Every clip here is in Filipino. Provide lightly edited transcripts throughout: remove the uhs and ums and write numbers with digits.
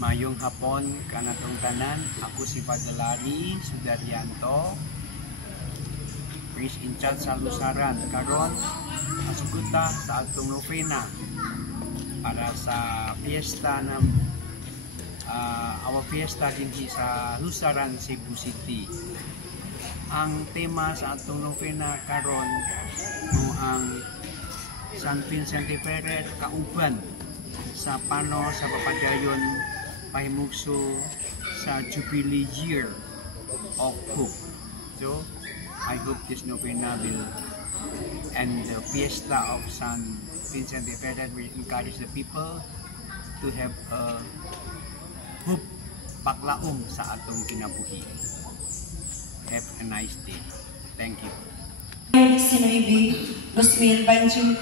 Mayong hapon kanatong tanan, ako si Padre Larry Sudarianto, priest in charge sa Lusaran. Karon asuguta sa atong novena para sa fiesta ng our fiesta dinhi sa Lusaran, Cebu City. Ang tema sa atong novena karon ang San Vincent de Ferrer kauban sa pano sa papadayon pahimugso sa Jubilee Year of Hope. So, I hope this novena will and the fiesta of San Vincent de Ferrer will encourage the people to have a hope paklaong sa atong kinabuhi. Have a nice day. Thank you. 19, 2020,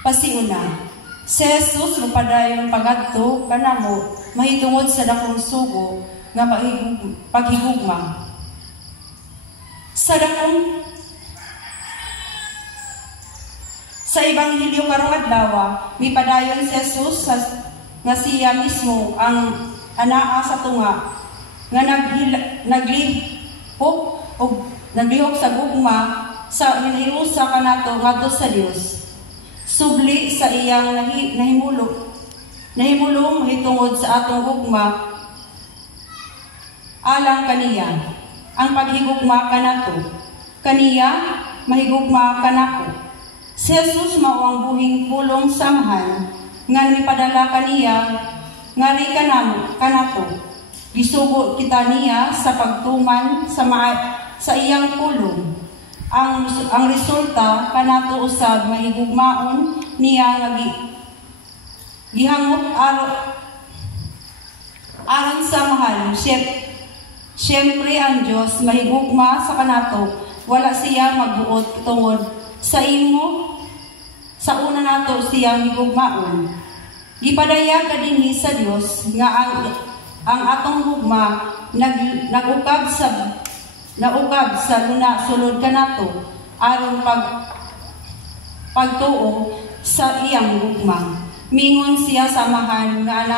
pasiuna. Si Jesus mapadayon pagadto kanamo mahitungod sa dakong sugo nga paghigugma. Sa Ebanghelyo karong adlaw, mipadayon si Jesus nga siya mismo ang anaa sa tunga nga naglihok sa gugma sa hiniusa kanato ngadto sa Dios. Subli sa iyang nahimulong hitungod sa atong gugma alang kaniya. Ang paghigugma kanato, kaniya mahigugma kanako. Si Jesus mao ang buhing pulong samahan nga nipadala kaniya ngari kanato. Gisugo kita niya sa pagtuman sa iyang pulong. Ang resulta kanato usab mahigugmaon niya nga gihangot aron sa mahal. Siyempre ang Dios mahigugma sa kanato, wala siya magbuot tungod sa imo. Sa una nato siya higugmaon. Gipadaya kadinhi sa Dios nga ang atong hugma nagukab sa luna sulod kanato aron pagtuo sa iyang gugma. Mingon siya samahan nga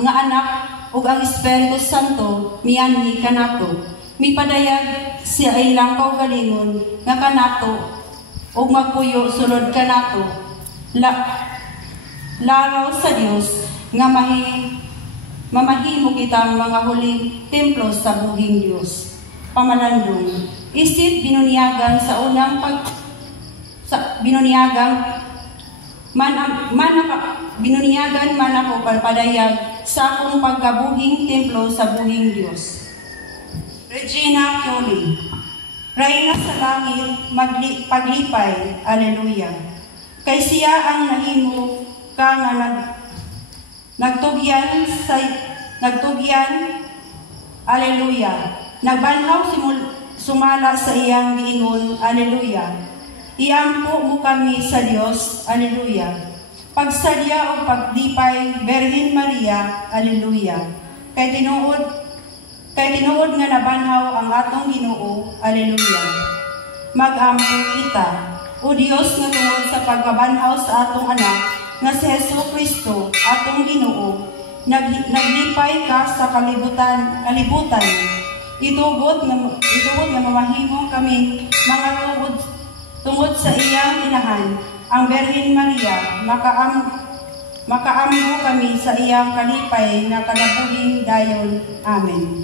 anak ug ang Espiritu Santo mianhi kanato. Mipadayag siya ilang kaugalingon nga kanato ug magpuyo sulod kanato. Laraw sa Dios nga mamahimo kitang mga huling templo sa buhing Dios. Pamalandong isip binunyagan sa unang binunyagan man ako palpadayag sa akong pagkabuhing templo sa buhing Dios. Regina Coeli, Reyna sa langit, paglipay, Alleluia. Kay siya ang nahimo ka nga nagtugyan, Alleluia. Nagbanhaw sumala sa iyang giingon, Alleluia. Iampo mo kami sa Dios, Alleluia. Pagsadya o paglipay, Birhen Maria, Alleluia. Kay tinuod nga nabanhaw ang atong Ginoo, Alleluia. Mag-ampo kita, o Dios nga tungod sa pagkabanhaw sa atong anak, nga si Jesucristo, atong Ginoo, naglipay ka sa kalibutan. Itugod nga mamahimong kami mga tungod sa iyang inahan, ang Birhen Maria, makaambo kami sa iyang kalipay na kalabuhing dayon. Amen.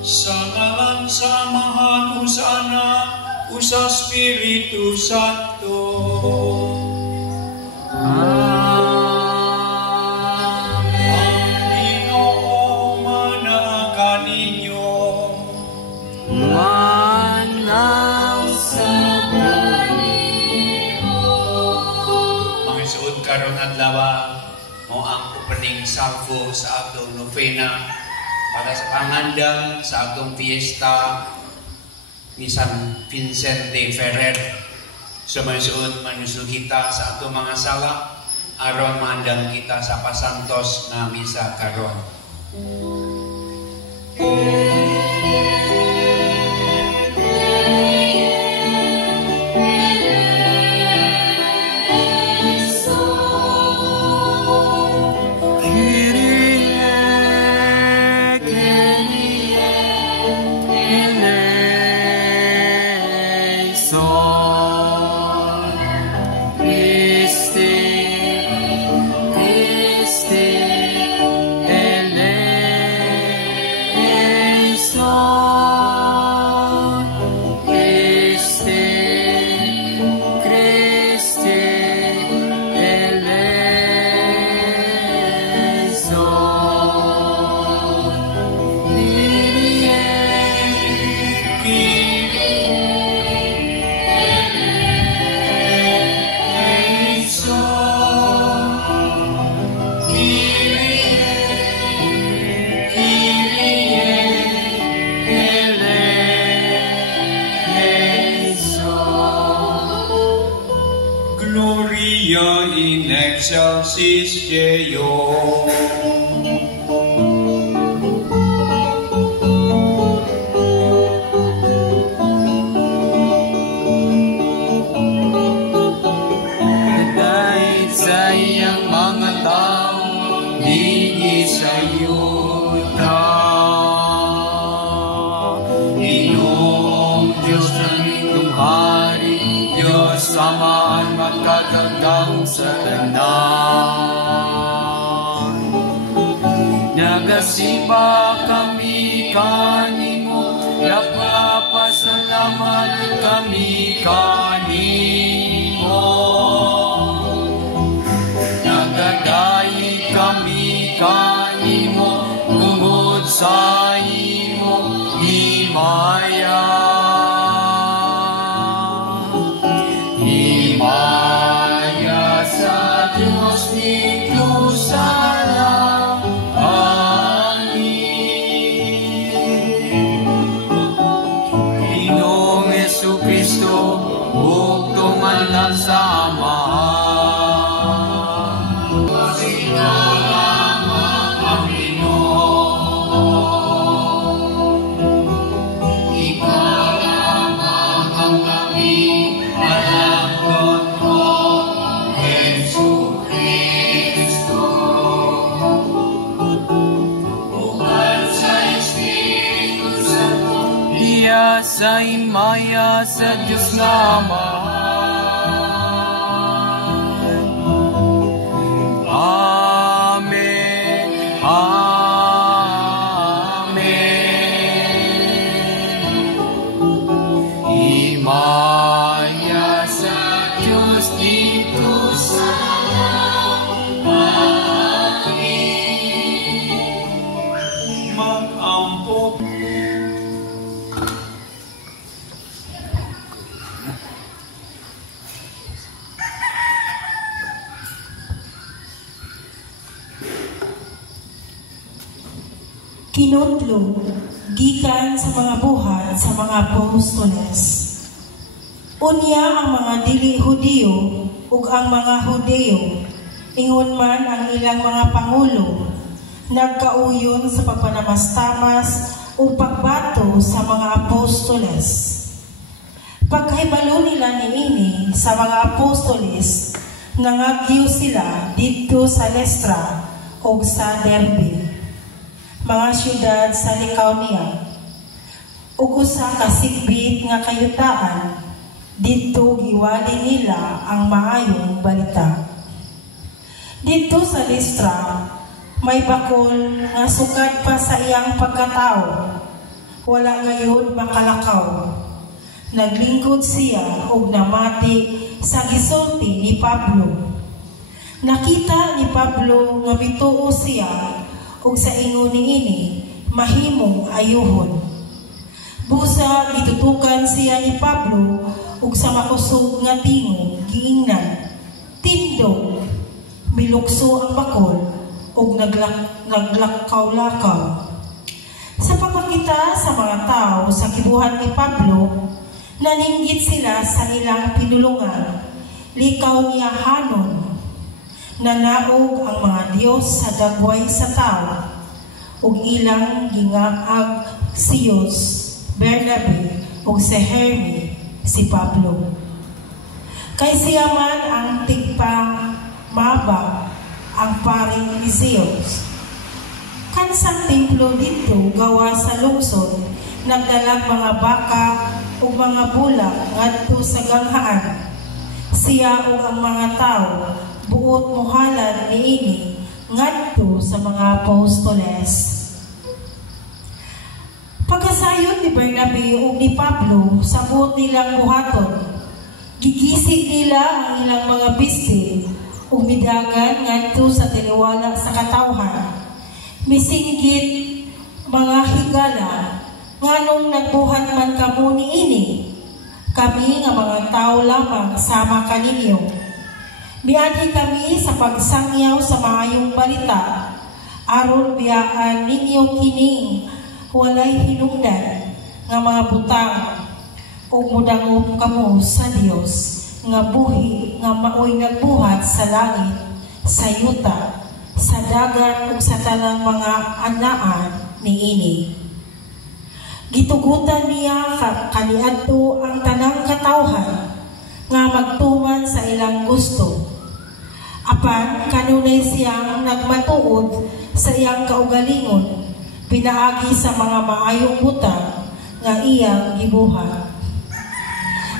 sa ngalan sa Amahan, sa Anak, sa Espiritu Santo. Karon adlaw mo ang opening salvo sa atong novena para sa pangandam sa atong fiesta ni San Vincent de Ferrer. Sumaysuod manusugita sa atong mga sala aron maandam kita sa pasantos na misa karon. Gloria in excelsis Deo. Dahil sa iyang mga tao, di sa yuta. Iyong Diyos ng itong hari, Diyos samaan magkagandang sa tanan. Nagasiba kami kanimo, nagpapasalamat kami kanimo. Nagadayi kami kanimo, tungod sa imo himaya. Himaya sa Diyos dito sa langit. Ginoong Jesucristo, bugtong man lang sa Amahan. Sino lamang ang Ginoo. Ikaw lamang ang kami malangkot mo, Jesucristo. Bukal sa Espiritu Santo, iya sa himaya sa Diyos na Amahan. Amen. Amen. Himaya sa Diyos dito sa langit. Mag-ampo. Kinudlo, gikan sa mga buhat sa mga apostoles. Unya ang mga dili Hudiyo ug ang mga Hudiyo, ingon man ang ilang mga pangulo, nagkauyon sa pagpanamastamas o pagbato sa mga apostoles. Pagkahibalo nila niini sa mga apostoles, nangagyo sila dito sa Lystra o sa Derbe, mga syudad sa Lycaonia, ug usa ka sigbit nga kayutaan, dito giwali nila ang maayong balita. Dito sa Lystra, may bakol nga sukad pa sa iyang pagkatao, wala ngayon makalakaw. Naglingkod siya og namati sa gisulti ni Pablo. Nakita ni Pablo nga mituo siya og sa ingon niini mahimong ayuhon. Busa gitutukan siya ni Pablo ug sa makusog nga tingog giingnan, tindog, milukso ang bakol ug naglakaw-lakaw. Sa pagpakita sa mga tao sa kibuhat ni Pablo, naninggit sila sa ilang pinulungan, likaw niya hanon, nanaog ang mga Diyos sa dagway sa tao, ug ilang gingaag si Diyos, Bernabe, ug si Herme, si Pablo. Kay siya man ang tigpang maba ang paring ni Zeus. Kansang templo dito gawa sa lungsod, nagdalag mga baka o mga bulak ngadto sa ganghaan. Siya o ang mga tao buot muhalad niini ngadto sa mga apostoles. Pagkasayod ni Bernabe o ni Pablo sa buot nilang buhaton, gigisig nila ang ilang mga biste o midagan ngadto sa tiniwala sa katawhan. Misinggit mga higala nganong nagbuhat man kamo niini, kami nga mga tao lamang sama kaninyo. Miagi kami sa pagsangyaw sa maayong balita, aron biyaan ninyo kining walay hinungdan nga mga butang ug mudangog kamo sa Dios nga buhi nga maoy nagbuhat sa langit, sa yuta, sa dagat ug sa tanang mga anaan niini. Gitugutan niya kaniadto ang tanang katawhan nga magtuman sa ilang gusto. Apan kanunay siyang nagmatuod sa iyang kaugalingon, pinaagi sa mga maayong butang nga iyang gibuhat.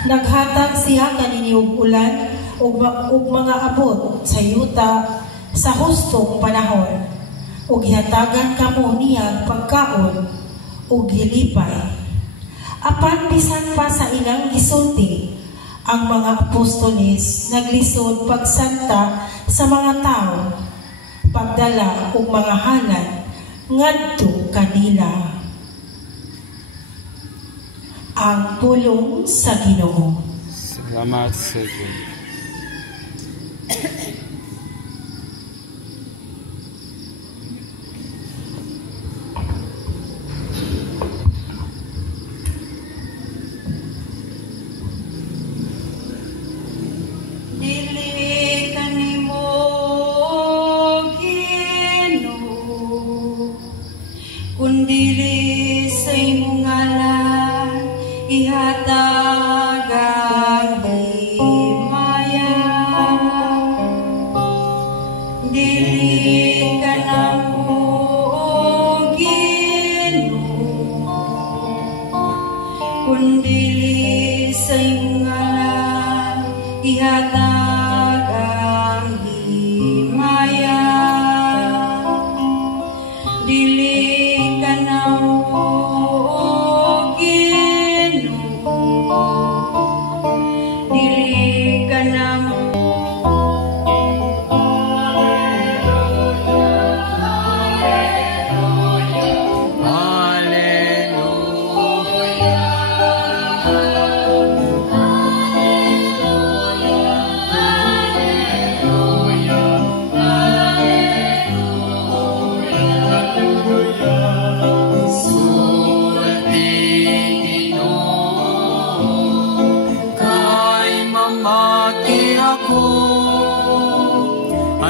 Naghatag siya kaniniog ulan ug mga abot sa yuta sa hustong panahon, ug gihatagan kamo niya pagkaon ug gilipay. Apan bisan pa sa ilang gisulti, ang mga apostoles naglisod pagsanta sa mga tao, pagdala ug mga halad ngadto kanila. Ang pulong sa Ginoo. Salamat sa Diyos. Kundili sa imong ngalan ihatag ang himaya. Dili ka namo Ginoo, kundili sa imong ngalan ihatag ang himaya. Dili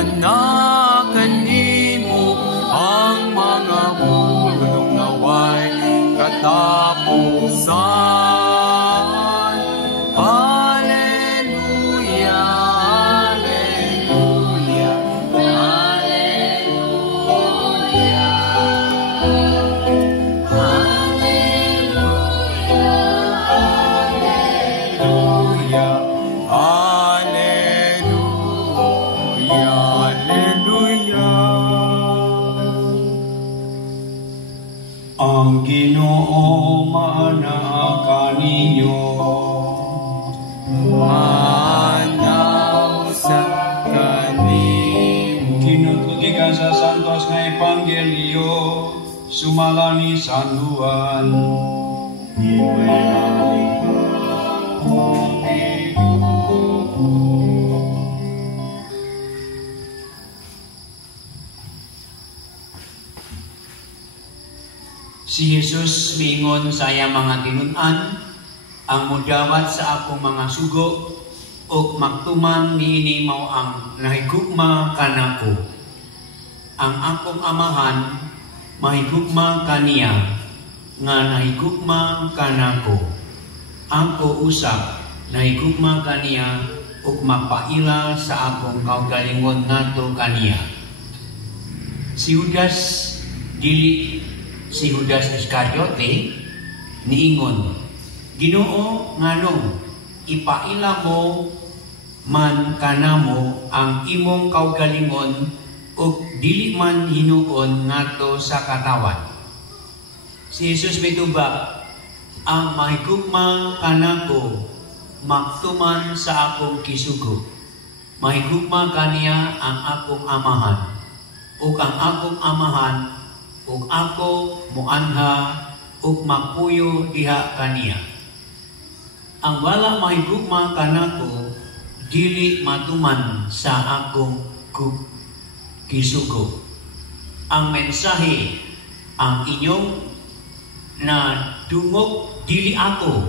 Anakan nimo ang mga bulong naway katapusan. Hallelujah, hallelujah, hallelujah, hallelujah, hallelujah. Ang Ginoo maanaa kaninyo. Manaw sa kanimo. Kinututikan sa santos nga Ebanghelyo, sumala ni San Juan. Si Jesus miingon sa iyang mga tinun-an, ang mudawat sa akong mga sugo, o magtuman niini mao ang nahigugma kanako. Ang akong amahan, mahigugma kaniya, nga nahigugma kanako. Ako usap, nahigugma kaniya, o mapaila sa akong kaugalingon nato kaniya. Si Judas Iscariote niingon, Ginoo nganong ipaila mo man kanamo ang imong kaugalingon ug dili man hinuon ngadto sa katawan. Si Jesus mituba, ang mahigugma kanako magtuman sa akong kisugo. Mahigugma kaniya ang akong amahan ug ang akong amahan ug ako muanha ug magpuyo diha kaniya. Ang wala mahigugma kanako dili matuman sa akong kisugo. Ang mensahe ang inyong na dungog dili ako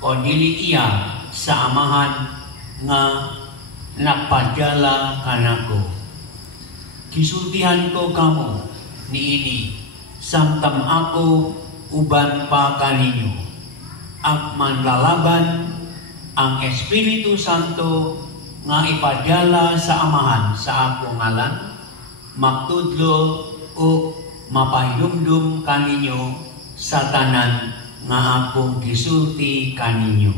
o dili iya sa amahan nga napadala kanako. Kisultihan ko kamo niini samtang ako uban pa kaninyo. Ang manlalaban ang Espiritu Santo nga ipadala sa amahan sa akong ngalan, magtudlo o mapahilumdum kaninyo sa tanan nga akong gisulti kaninyo.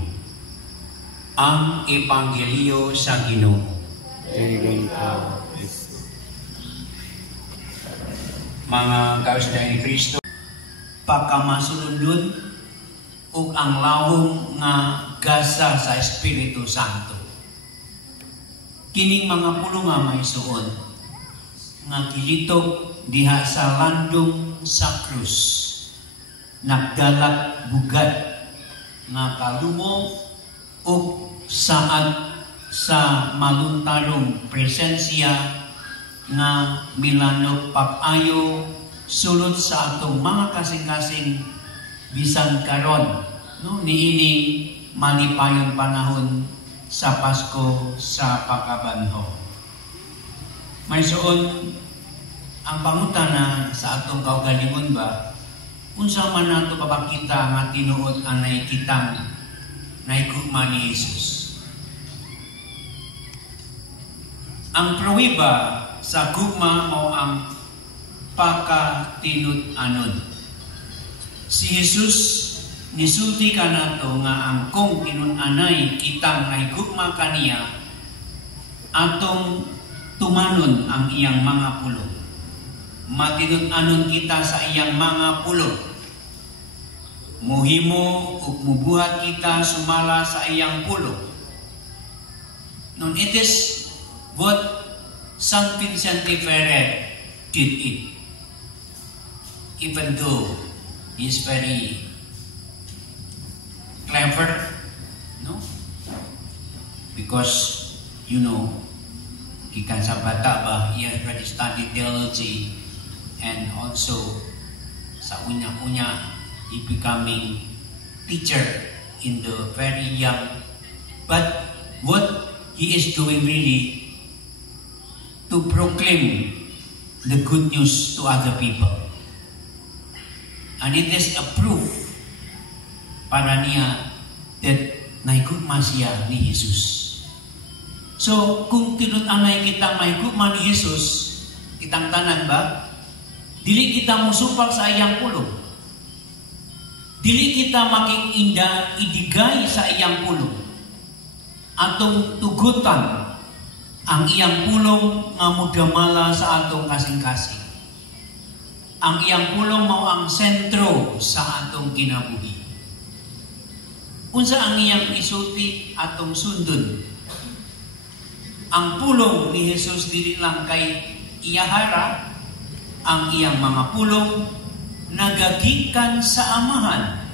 Ang Ebanghelyo sa Ginoo. Tingin ka, Kristo. Mga kausda ni Kristo, pagkamasulundon ug ang lawom nga gasa sa Espiritu Santo. Kining mga pulo nga may suon nga gilitok diha sa landong sa krus, nagdalat bugat nga kalumo ug saad sa maluntarong presensya nga milanok pag-ayo sulod sa atong mga kasing-kasing bisan karon, no, niining malipayon panahon sa Pasko sa pagkabanho. May suon ang pangutana sa atong kaugalingon ba, unsa man nato papakita nga tinuod anay kitang nahigugma ni Jesus. Ang pruwiba sa gugma o ang pakatinud-anon. Si Jesus nisulti ka nato nga ang kung tinun-anay kitang nahigugma kaniya, atong tumanon ang iyang mga pulo. Matinud-anon kita sa iyang mga pulo. Muhimo ug mubuhat kita sumala sa iyang pulo. Non it is what Saint Vincent de Ferrer did it. Even though he is very clever, no? Because, you know, gikan sa bata ba, he has already studied theology, and also sa unya-unya, he becoming teacher in the very young. But what he is doing really to proclaim the good news to other people. And it is a proof para niya that nahigugma siya ni Jesus. So, kung tinun-anay kita mahigugma ni Jesus, kitang tanan ba? Dili kita musupal sa iyang pulong. Dili kita making-inda idigay sa iyang pulong. Atong tugutan ang iyang pulong nga mugamala sa atong kasing-kasing. ang iyang pulong mao ang sentro sa atong kinabuhi. Unsa ang iyang isulti atong sundon? Ang pulong ni Jesus dili lang kay iyahara, ang iyang mga pulong nagagikan sa amahan.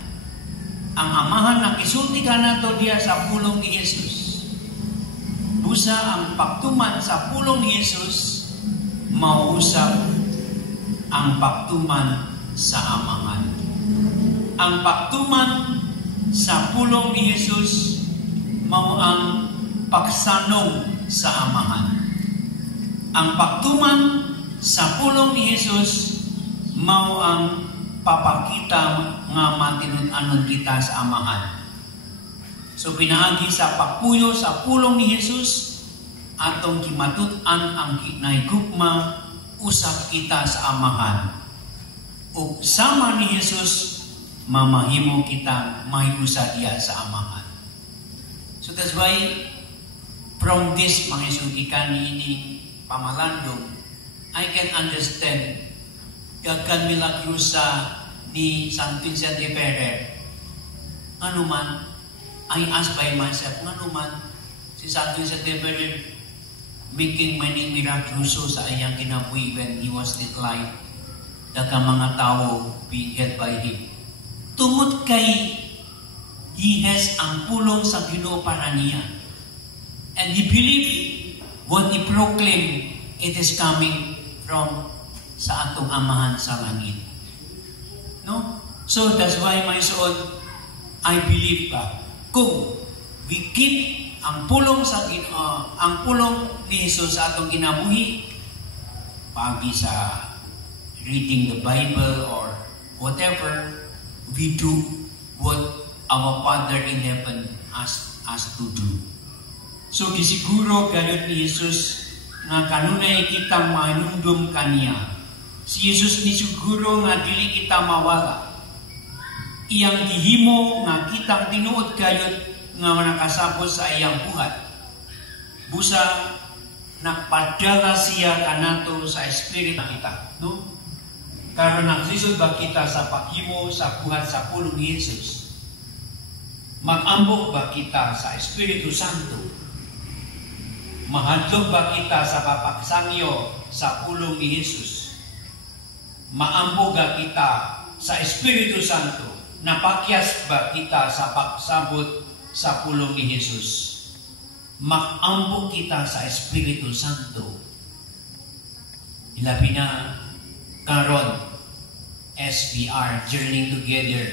Ang amahan nakisulti kanato diya sa pulong ni Jesus. Busa ang pagtuman sa pulong ni Jesus mauusap ang pagtuman sa amahan. Ang pagtuman sa pulong ni Jesus mao ang pagsanong sa amahan. Ang pagtuman sa pulong ni Jesus mao ang papakita nga matinud-anon kita sa amahan. So pinaagi sa pagpuyo sa pulong ni Jesus atong gimatut-an ang naigugma usap kita sa amahan. Ug sama ni Jesus mamahimo kita mahiusa diya sa amahan. So that's why from this mga isultikan ini pamalandong, I can understand Gagkan Milagrosa ni San Vincent de Ferrer. Ano man, I ask by myself, ano man, si San Vincent de Ferrer making many miracles sa iyang kinabuhi when he was still alive. Daga mga tao being held by him. Tungod kay he has ang pulong sa Ginoo para niya. And he believed what he proclaimed, it is coming from sa atong amahan sa langit. No? So that's why my son, I believe ka. Kung we keep ang pulong sa ang pulong ni Jesus sa atong kinabuhi, pagi sa reading the Bible or whatever, we do what our Father in heaven asked us to do. So gisiguro gayud ni Jesus nga kanunay kitang manumdum kaniya. Si Jesus ni siguro nga dili kita mawala. Iyang gihimo nga kitang tinuod gayud nga nakasabot sa iyang buhat. Busa nagpadala siya kanato sa espiritu kita, no? Karon naglisod ba kita sa paghimo sa buhat sa pulong ni Jesus? Mag-ambok ba kita sa Espiritu Santo? Mahadlok ba kita sa papaksangyo sa pulong ni Jesus? Maambog ba kita sa Espiritu Santo? Napakyas ba kita sa pagsabot sa pulong ni Jesus? Mag-ambog kita sa Espiritu Santo. Ilabi na karon as we are journeying together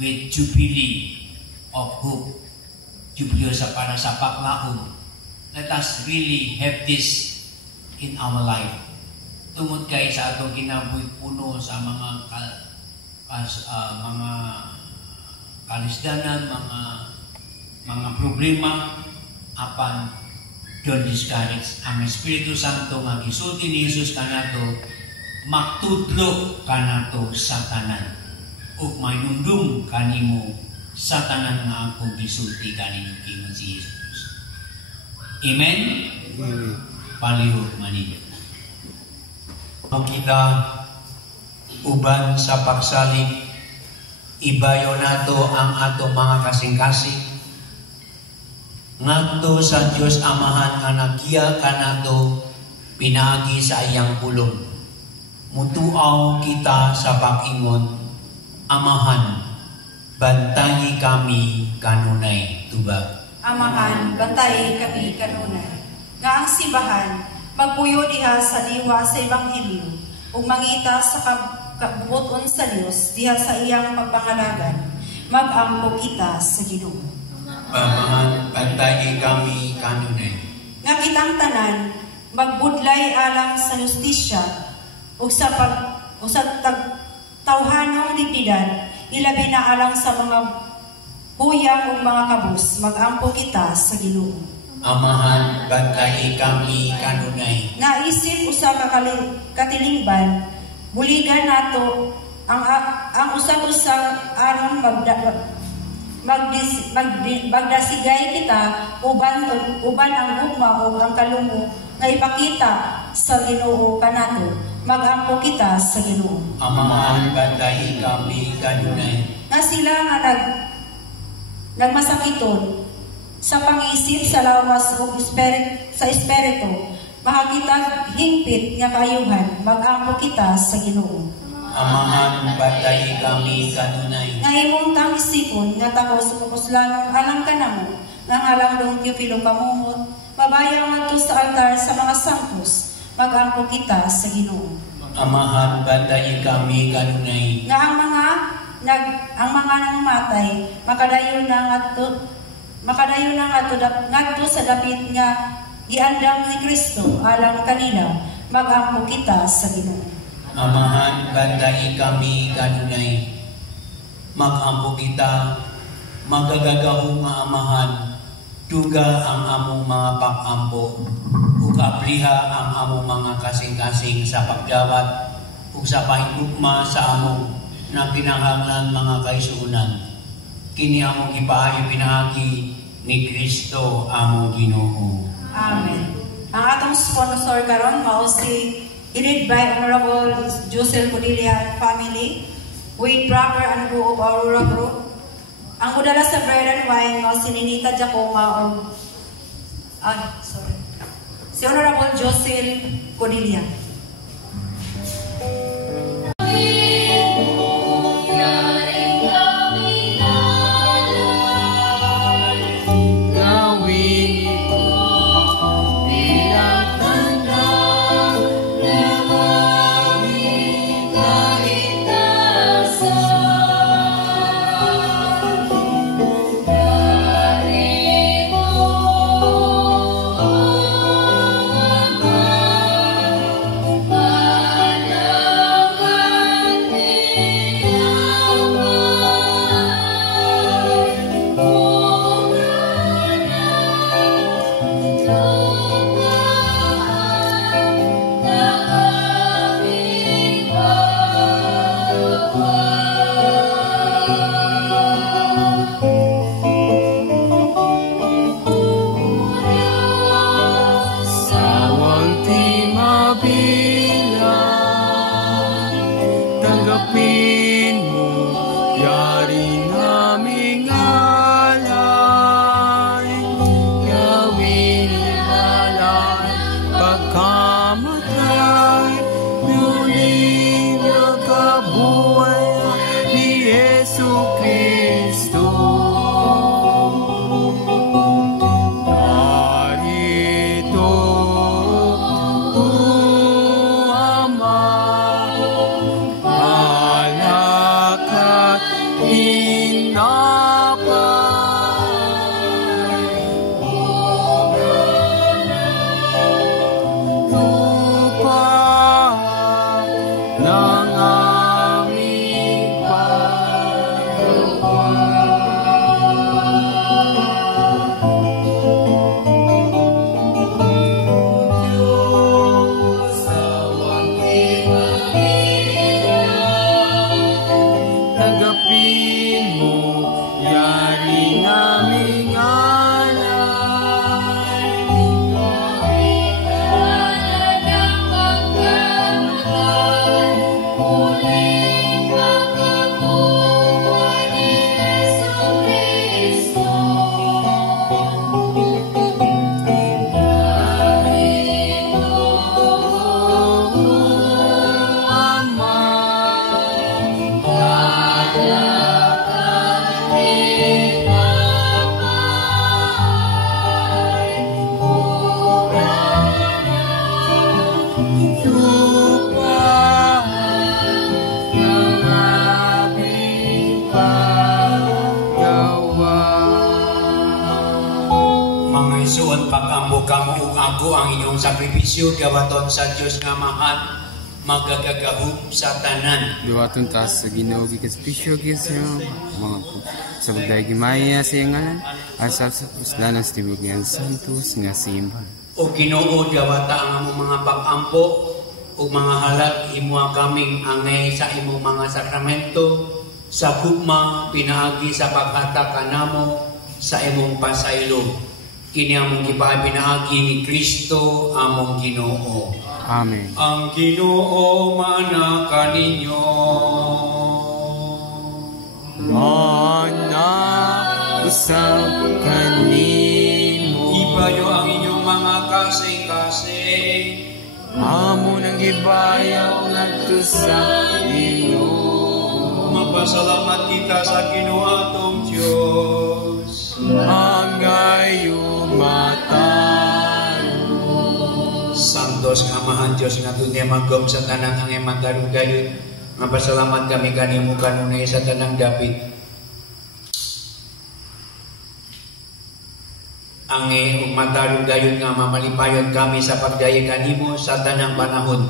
with Jubilee of Hope, Jubilee sa para sa paklaon. Let us really have this in our life. Tungod kay sa atong kinabuhi puno sa mga kalisdanan, mga problema, apan don't discourage. Ang Espiritu Santo nga gisulti ni Jesus kanato, magtudlo kanato sa tanan ug mainumdum kanimo sa tanan nga akong gisulti kanimo kingon si Jesus. Amen? Amen. Palihog manila. Kita uban sa pagsalig, ibayo nato ang atong mga kasing-kasing ngadto sa Dios Amahan nga nagiya kanato pinaagi sa iyang pulong. Mutuaw kita sa pag-ingon, Amahan, bantayi kami kanunay tubag. Amahan, bantayi kami kanunay. Nga ang simbahan, magpuyo diha sa diwa sa Ebanghelyo, ug mangita sa kabuoton sa Dios diha sa iyang pagpangalagan, mag-ampo kita sa Ginoo. Amahan, bantayi kami kanunay. Nga kitang tanan, magbudlay alang sa justisya, ug sa tawhanong dignidad, ilabi na alang sa mga huyang ug mga kabus, mag-ampo kita sa Ginoo. Amahan, bantayi kami kanunay. Naisip usa ka katilingban, buligan nato ang usa-usang aron magdasigay kita uban ang gugma o ang kalungo nga ipakita sa Ginoo kanato Magampo kita sa Ginoo. Amahan bantayi kami kanunay. Nga sila nga nagmasakiton sa pang-iisip sa lawas o sa espiritu, makakita hingpit nga kayuhan, magampo kita sa Ginoo. Amahan bantayi kami kanunay. Nga imong tang isipon nga takos pupuslanon alang kanamo, nga alang dong Teofilo kamumot, mabayaw ngadto sa altar sa mga santos, magampo kita sa Ginoo. Amahan bantayi kami kanunay. Nga ang mga nangmatay makadayon na ngadto sa dapit nga giandam ni Kristo alang kanila, magampo kita sa Ginoo. Amahan bantayi kami kanunay. Magampo kita, magagagaw nga amahan, duga ang among mga pag-ampo, ug apliha ang among mga kasing-kasing sa pagdawat ug sa pahigugma sa among na pinahanglan mga kaisunan. Kini among ipaayo pinaagi ni Kristo among Ginoo. Amen. Ang atong sponsor karon mao si headed by Honorable Josel Codilia and family with proper and group of Aurora Group. Ang udala sa bread and wine mao si Ninita Jacoma o si Honorable Josel Codilia. Suon pag-ambo kamo ug ako ang inyong sakripisyo gawaton sa Dios nga mahal magagagahom sa tanan. Gawaton ta sa Ginoo gikas-pisyo sa mga sa pagdayagimaya sa ngalan asa sa puslanan sa tibok nga santos nga simbahan. O Ginoo dawata ang among mga pag-ampo ug mga halat imo kaming angay sa imong mga sakramento sa gugma pinaagi sa paghatag kanamo sa imong pasaylo. Kini among gipabinaagi ni Kristo among Ginoo. Amen. Ang Ginoo manaka ninyo. Mana usab kanimo. Ibayo ang inyong mga kasing-kasing. Amo nang gibayaw ngadto sa inyo. Mapasalamat kita sa Ginoo atong Dios. Angayo matayo. Santos nga Amahan Dios nga dunya magom sa tanang ang matarugayod. Mapasalamat kami kanimo kanunay sa tanang dapit. Ang matarugayod nga mamalipayon kami sa pagdayeg kanimo sa tanang panahon.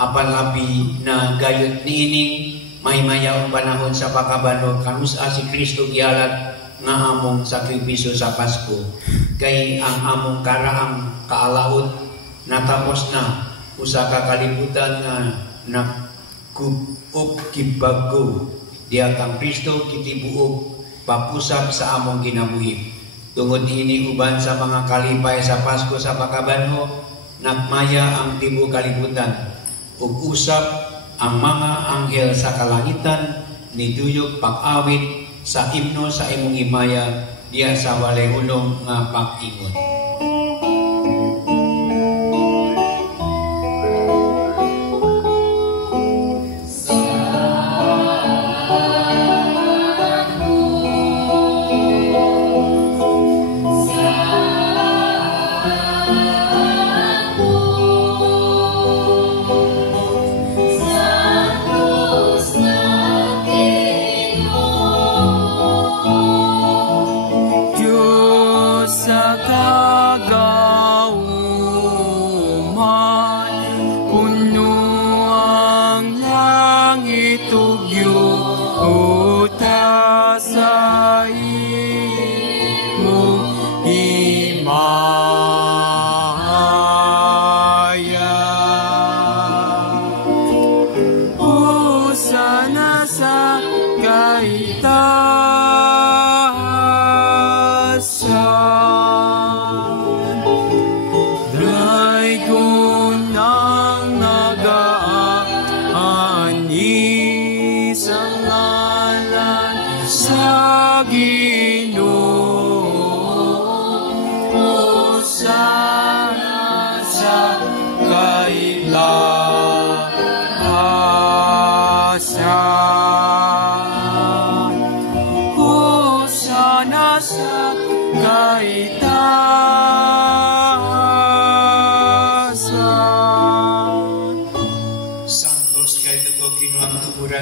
Apan labi na gayud niining mahimayaong panahon sa pakabanog kanusa si Kristo gialat nga among sakripisyo sa Pasko. Kay ang among karaang kaalahod natapos na usa ka kalibutan nga nagkup kibago diha kang Kristo kitibuog papusap sa among kinabuhi. Tungod ini uban sa mga kalipay sa Pasko sa pakabanho nagmaya ang tibuok kalibutan ug usap ang mga anghel sa kalangitan niduyog pag-awit sa himno sa imong himaya diya sa walay hulong nga pag-ingon.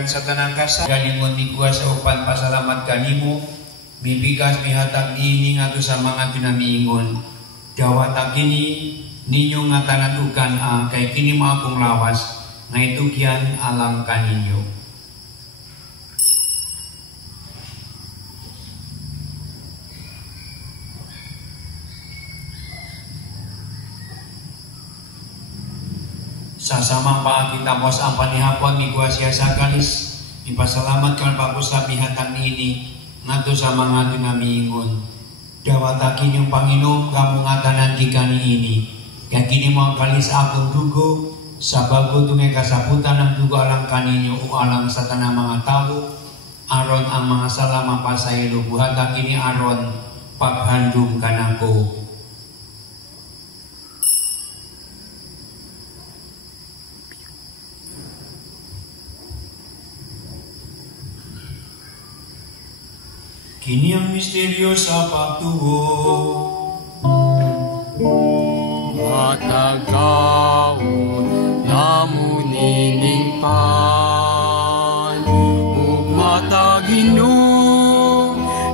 Sa tanang kasa galingon ni kuasa upan pasalamat kanimo bibigas mihatag niini ngadto sa mga pinamiingon dawat kini ninyo nga tanan ukan kay kini mga akong lawas nga itugyan alang kaninyo. Sasamang paakita mo sa ang panihapon ni Guasya sa kalis, ipasalamat kang papusabi hatang ini ngadto sa mga dinamiingon. Dawatakin yung Panginoon kamungatanan di kani ini, kaya kini mo ang kalis akong dugo, sa bago tungay kasaputan ng dugo alang kaninyo o alang sa tanang mga tao, aron ang mga sala mapasaylo, buhata kini aron paghandom kanako. Kini ang misteryo sa pagtuo. Matagawon namunining pan ug mataginom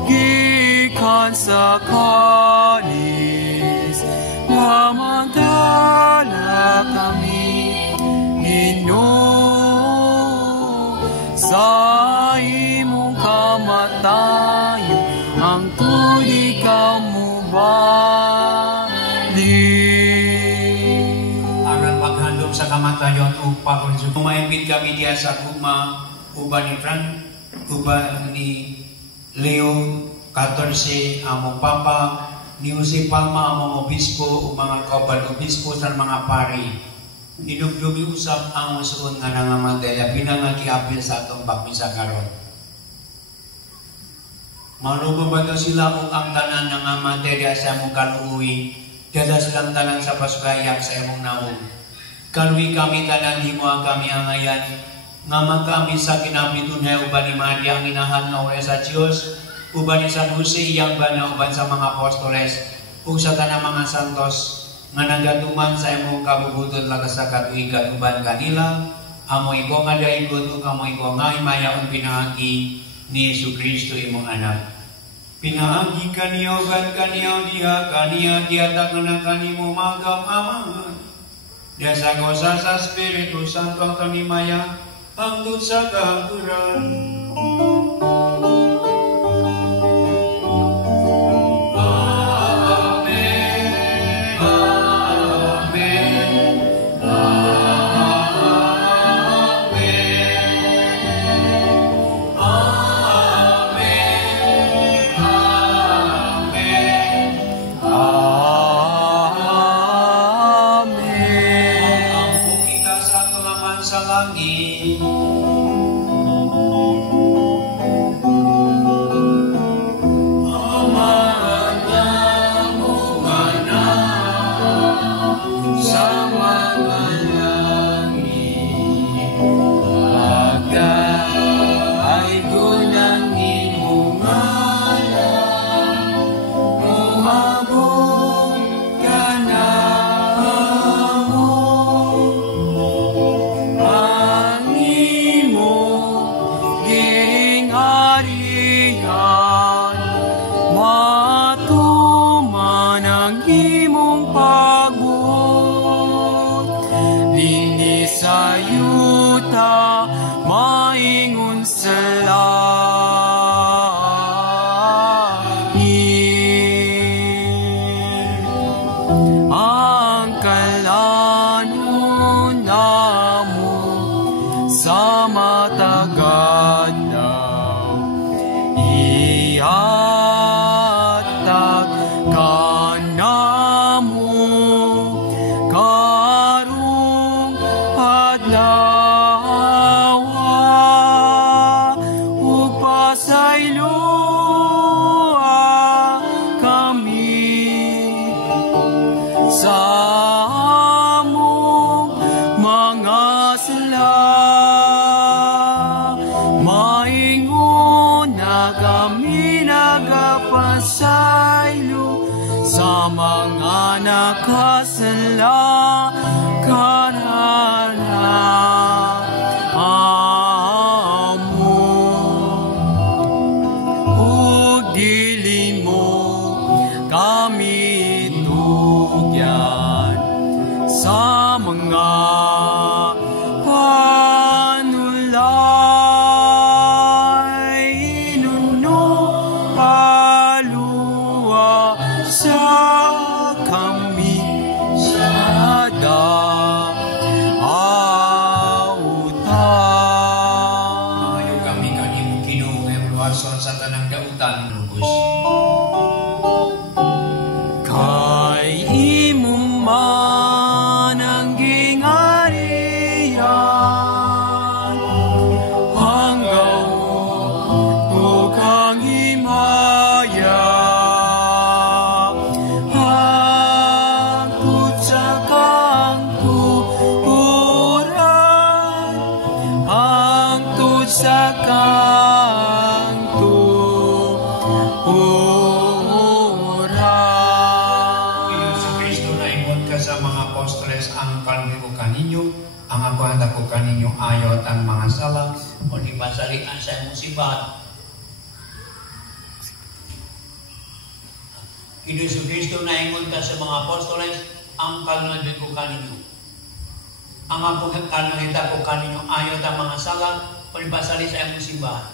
gikan sa kalis mamantala kami Ginoo sa imong kamatayon ang tuli ka mo aron maghandom sa kamatayon ug pagkonsumo. Maimbit kami diya sa gugma uban ni uban ni Leo 14 among papa ni Jose Palma among obispo ug mga kauban obispo sa mga pari Idugdumi usab ang musuon nga nangamatay pinangakiapil sa atong bakmisa karon. Malugo ba sila kung ang tanan nangamatay diya sa imong kaluoy, diya silang tanan sa pasgayak sa imong naong. Kaluoy kami tanan himo kami angayan, nga magkami sa kinabitunay uban ni Maria ang inahan nga ore sa Diyos, uban ni San Jose iyang bana uban sa mga apostoles, ug sa tanang mga santos, nga nagatuman sa imong kabubuton lagas sa katuigan uban kanila, amoy ko nga daigot ug amoy ko nga imayaon pinaagi ni Jesucristo imong anak. Pinaagi kaniyo gan kaniyo diha kaniya diatak na kanimo magamaman. Diya sa gosa sa Espiritu Santo ang tanimaya hangtod sa kahangturan. Salian sa imong simbahan. Kini Jesucristo na ingon ka sa mga apostoles, ang kalunod ko kaninyo. Ang akong kanangita ko kaninyo ayaw ang mga sala, pulipasali sa imong simbahan.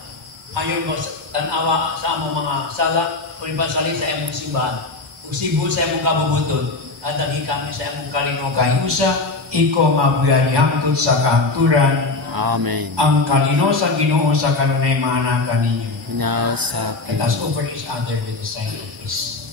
Ayaw mo tanawa sa among mga sala, pulipasali sa imong simbahan. Usibo sa imong kabubuton, at dali kami sa imong kalino kayusa, iko mabuyari hangtod sa kahangturan. Amen. Ang kalino sa Ginoo sa kanunay mana kaninyo. Now sa Let us over each other with the sign of peace.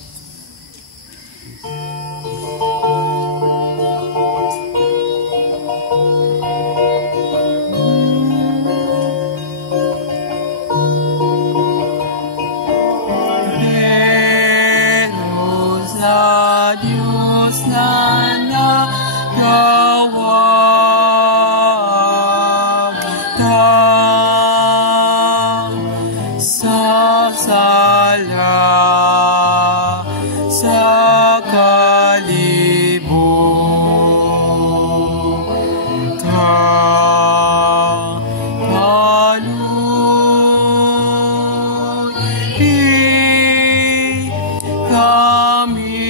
sa kalibutan. Panuhi kami.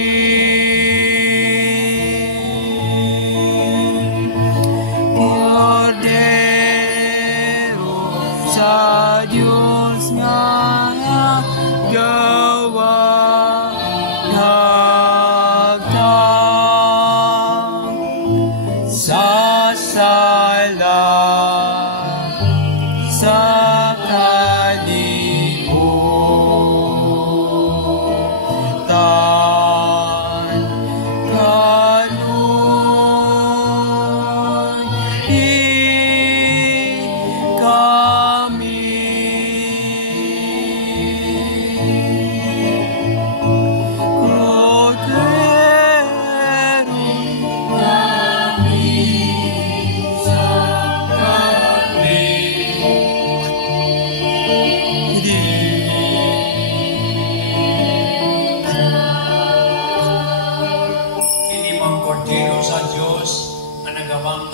Cordero sa Diyos nga gawa nagtang sa sala sa kalibutan. Panuhi kami. Kini mang kordero sa Diyos nga nagawang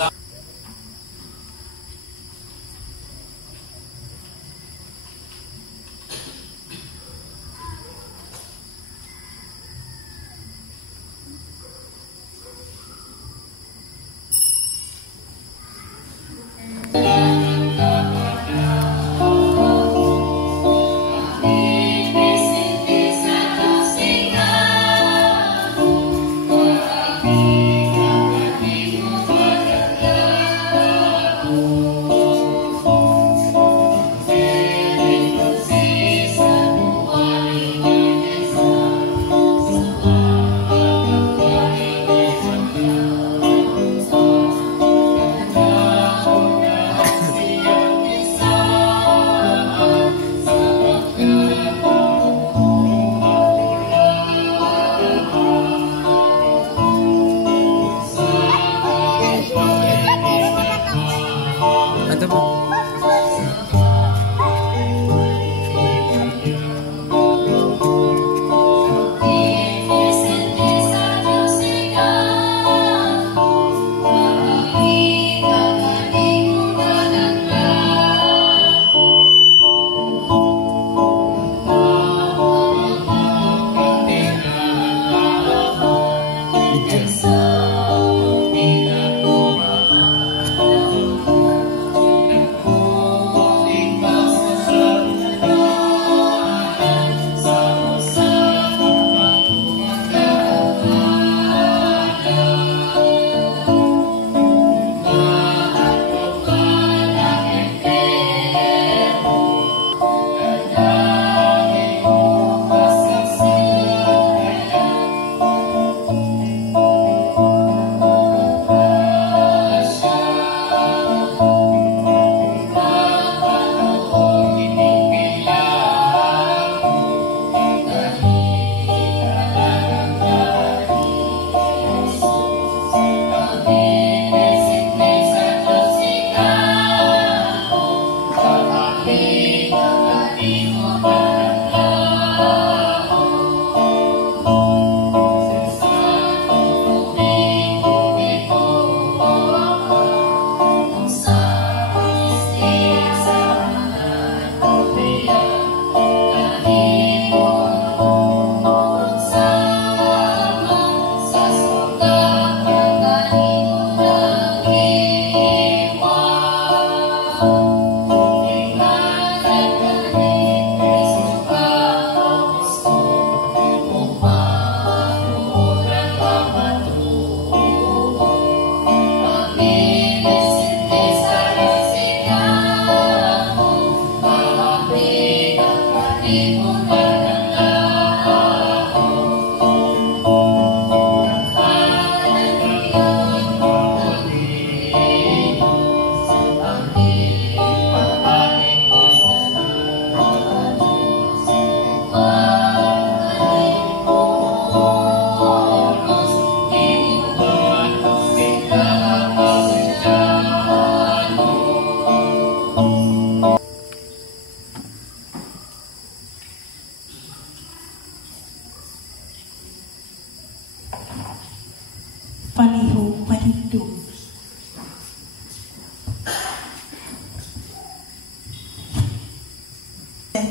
Ano ba?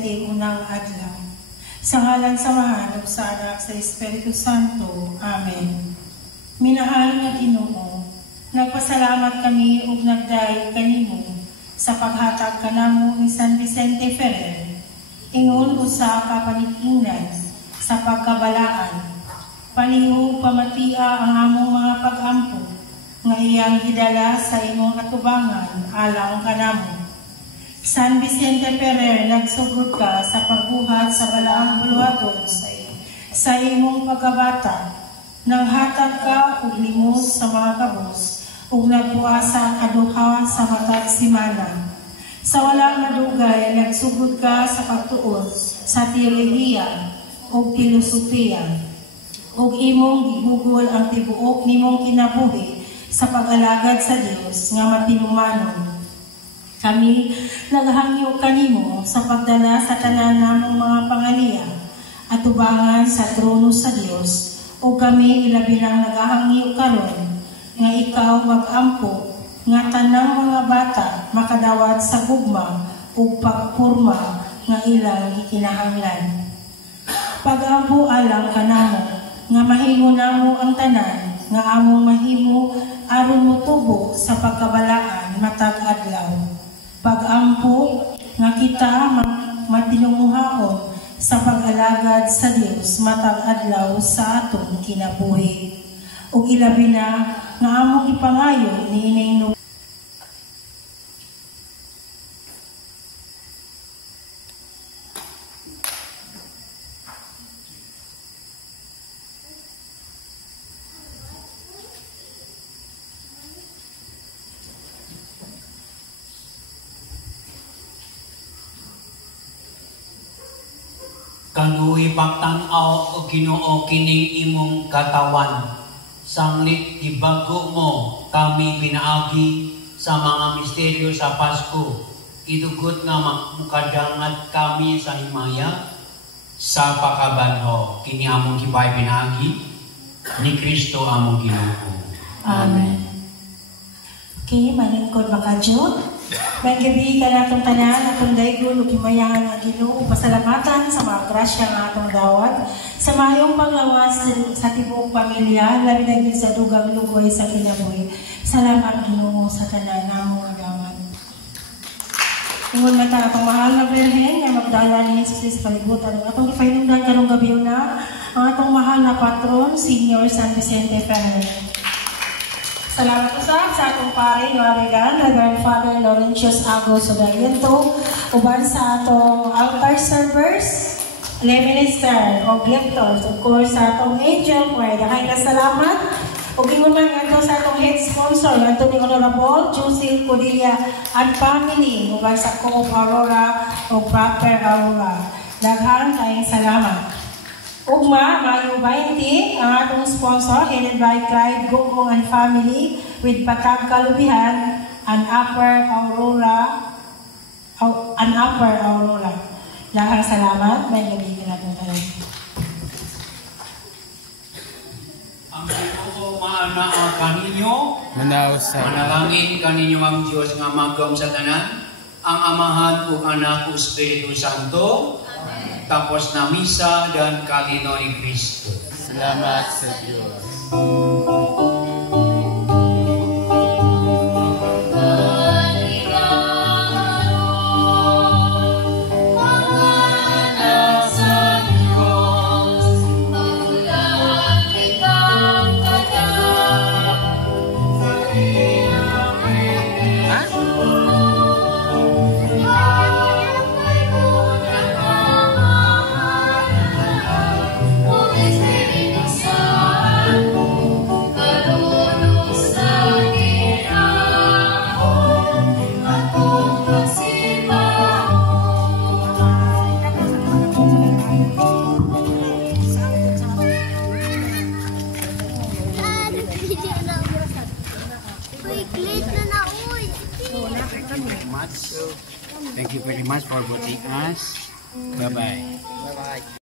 unang adlaw. Sa ngalan sa Mahal ug sa Anak sa Espiritu Santo. Amen. Minahal nga Ginoo, nagpasalamat kami ug nagdayeg kanimo sa paghatag kanamo ni San Vicente Ferrer. Ingon usa ka panitingnan sa pagkabalaan. Palihog pamatia ang among mga pag-ampo nga iyang gidala sa imong atubangan alang kanamo. San Vicente Ferrer, nagsugod ka sa pagbuhat sa balaang buluhaton sa imong pagkabata. Nang hatag ka ug limos sa mga kabos ug nagbuasa kaduha sa matag simana. Sa wala nga dugay, nagsugod ka sa pagtuon sa teolohiya ug filosofiya ug imong gihugol ang tibuok nimong kinabuhi sa pag-alagad sa Dios nga matinumanon. Kami naghangyo kanimo sa pagdala sa tanan namong mga pangaliya at tubangan sa trono sa Dios, o kami ilabi lang naghangyo karon nga ikaw mag-ampo nga tanang mga bata makadawat sa gugma ug pagpurma nga ilang gikinahanglan. Pag-ampo alang kanamo nga mahimo namo ang tanan nga among mahimo aron motubo sa pagkabalaan matag adlaw. Pag-ampo nga kita matinunguhaon sa pag-alagad sa Dios matag adlaw sa atong kinabuhi. Ug ilabi na nga among ipangayo niining Kanuhi pagtanaw o Ginoo kining imong katawan. Sanglit ibago mo kami pinaagi sa mga misteryo sa Pasko. Idugot nga makadangat kami sa himaya sa pakabanho. Kini among kibay pinaagi ni Kristo among Ginoo. Amen. Okay, maningkod baka Diyo. May gabi ka na itong tanan, atong daygon ug himayangan ang Ginoo, pasalamatan sa mga grasya nga atong dawat, sa mayong panglawas sa tibuok pamilya, labi na gid sa dugang lugoy sa kinabuhi. Salamat Ginoo sa tanan namong agawan. Ingon man ta atong mahal na Birhen nga magdala ni Jesus sa kalibutan. Atong ipahinungdan karong gabi na ang atong mahal na patron, Senior San Vicente Ferrer. Salamat usab sa atong pare nga Regan, Reverend Father Laurentius Agos Sodaliento, uban sa atong altar servers, lay minister o lectors, of course sa atong angel choir. Daghang salamat. Ug ingon man ngadto sa atong head sponsor, ngadto ni Honorable Jusil Codilla and family, uban sa Co-op Aurora o Proper Aurora. Daghang kayong salamat. Ugma, Mayo 20, ang atong sponsor, headed by Clyde Gugong and family, with Patag Kalubihan, and Upper Aurora. Lahang salamat, may gabi ka na itong tayo. Ang Ginoo maana kaninyo, manalangin kaninyo ang Dios nga magom sa tanan, ang Amahan ug Anak ug Espiritu Santo. Tapos na misa dan kalino ni Kristo. Salamat sa Diyos. Thank you very much for voting us. Bye-bye.